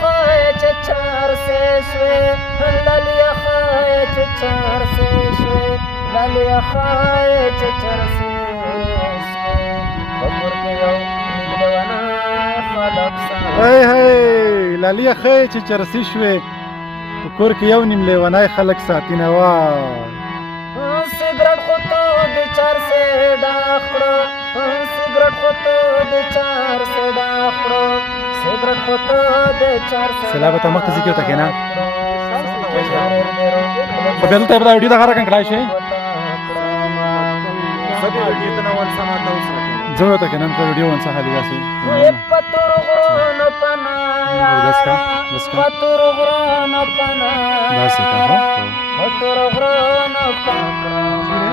خای چې چرسې شوې لالیا خای چې چرسې شوې لالیا خای چې چرسې شوې په کور کې یو لیونی خلک هی هی لالیا خای چې چرسې شوې په کور کې یو نیم لیونی خلک ساتي نه وای سګرټ خو ته د چرسې ډاک کړه سګرټ خو ته د چرسې ډاک کړه سګرټ خو ته د چرسې سلامت مخ ته ځکه تا کنه په بل ته په ویډیو دا غره کړای شي سبي ویډیو ته نو سما تاسو زه ته کنه په ویډیو ون څه حالي راسي پتور غرون پنایا پتور غرون پنایا دا څه کا هو پتور غرون پنایا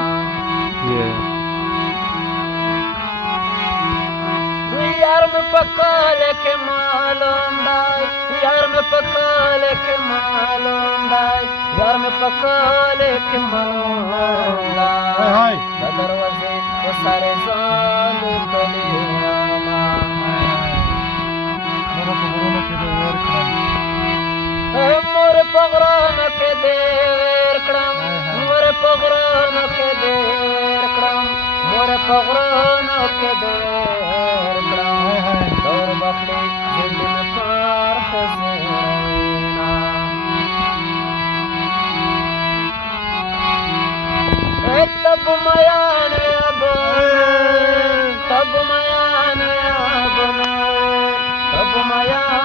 یار میں پکال کے معلوم دای یار میں پکال کے معلوم دای یار میں پکال کے معلوم دای دروازے وہ سارے زان کلی مور پغران کے دیر کړم مور پغران کے دیر کړم مور پغران کے دیر کړم دور بخلی زندگی میں پار خزینا تب میان تب میان تب میان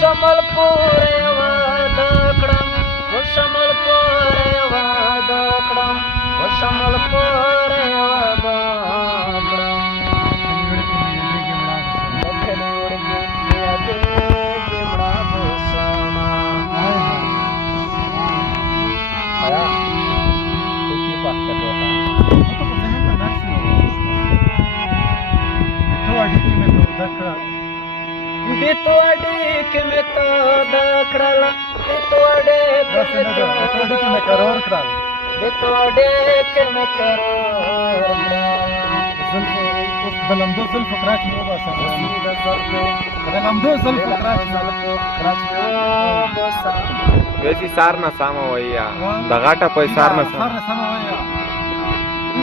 شمل پورې واده کړم شمل پورې واده کړم شمل پورې واده کړم دکړې وړګې دې ګمړا بوسما آیا کی پخته ټوکا ته په ځینو په نفس ته اډی کې مې ته دکړه بیتوړې کې مې ته دکړه بیتوړې کې مې قرار کړل بیتوړې کې مې قرار زلف اوس بلندو زلف کراچ مو باسه بلندو زلف کراچ ویسی سار نه سم ویا د غاټه په سار نه سم ویا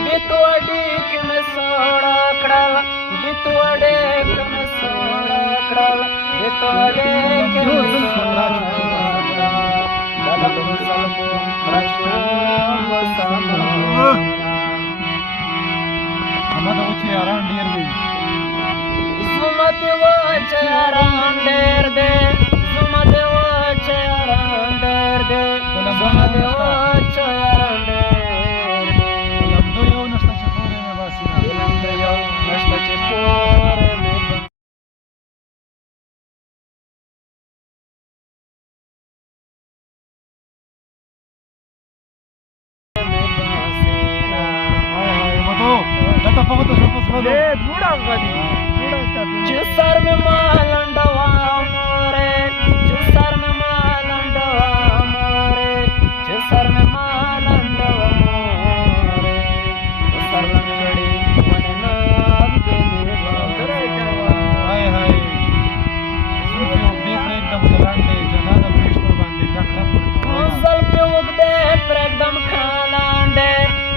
بیتوړې کې مې سوړا کړل بیتوړې کې مې سوړا کړل بیتوړې کې مې سوړا اما دا وچه یاران ډیر دی زما دی وچه یاران ډیر دی زما دی وچه یاران ډیر دی زما دی وچه یاران ډیر دی لمدو یو نشته چې پورې مې باسي لمدو یو نشته چې پورې مې چې سر مې مالنډوا مورې چې سر مې مالنډوا مورې چې سر مې مالنډوا مورې سر لنګړې ونه نام دې هاي هاي زلفې وګدې پرېږدم کلاندې جنانه پرېشتو باندې دخه زلفې وګدې پرېږدم کلاندې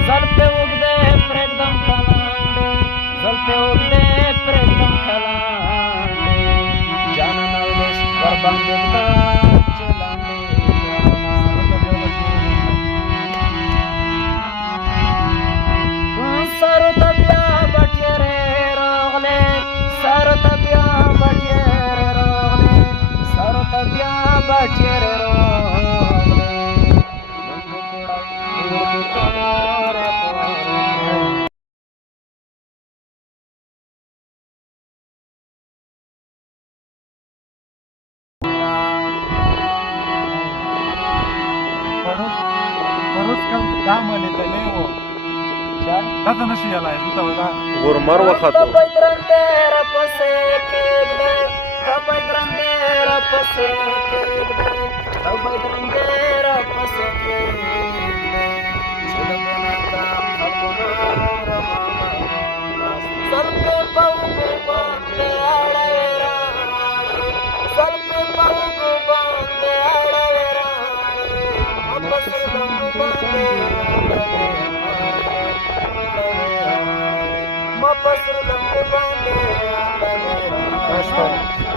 زلفې وګدې پرېږدم کلاندې زلفې وګدې پرېږدم کلاندې جانان اودس ورباندې ږدا چلاندې سارو ته بیا بټیرې راغلې سارو ته بیا بټیرې راغلې سارو ته بیا بټیرې راغلې منګو کوړه تاسو نشي یلای ته ولا غورمر وخت تبای درندر پسې کېږي تبای درندر پسې کېږي تبای درندر وسر لمبه باندې بس ته.